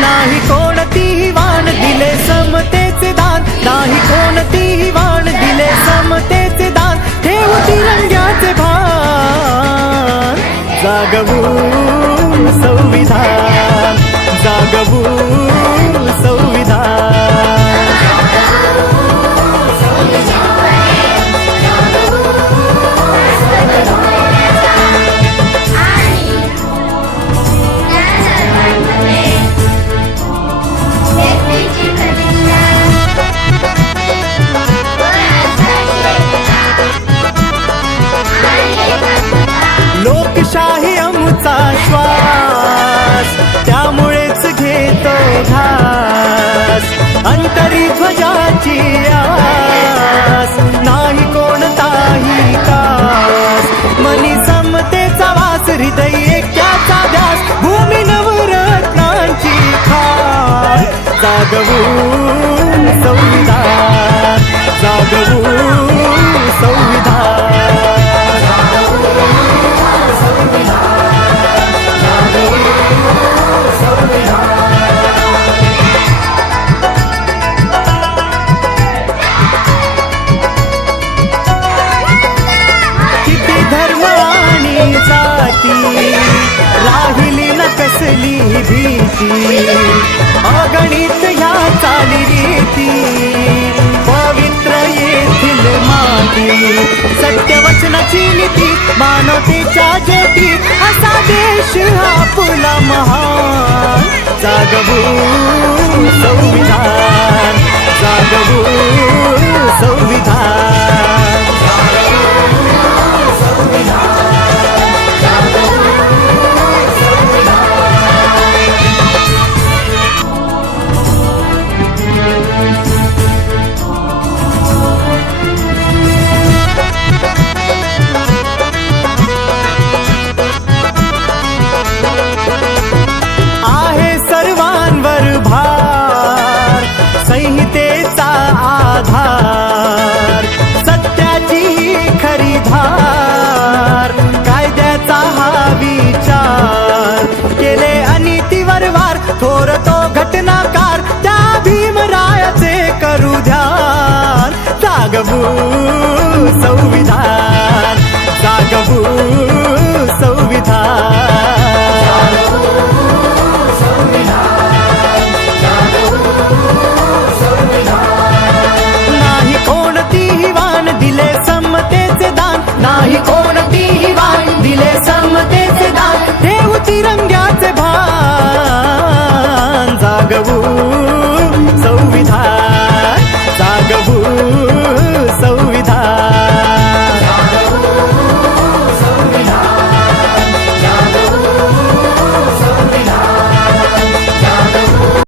नाही कोणतीही वाण दिले समतेचे दान, नाही कोणतीही वाण दिले समतेचे दान, ठेवू तिरंग्याचे भान, जागवू संविधान, जागवू संविधान. लोकशाही आमचा श्वास, त्यामुळेच घेतो घास, अंतरी ध्वजाची आस, नाही कोणताही कास, मनी समतेचा वास, हृदय ऐक्याचा ध्यास, भूमी नवरत्नांची खास, जागवू संविधान, जागवू संविधान. किती धर्म आणि जाती, राहिली न कसली भीती, अगणित ह्या चालीरीती, पवित्र येथील माती, सत्यवचनाची नीती, मानवतेच्या ज्योती, असा देश आपला महान, जागवू संविधान, जागवू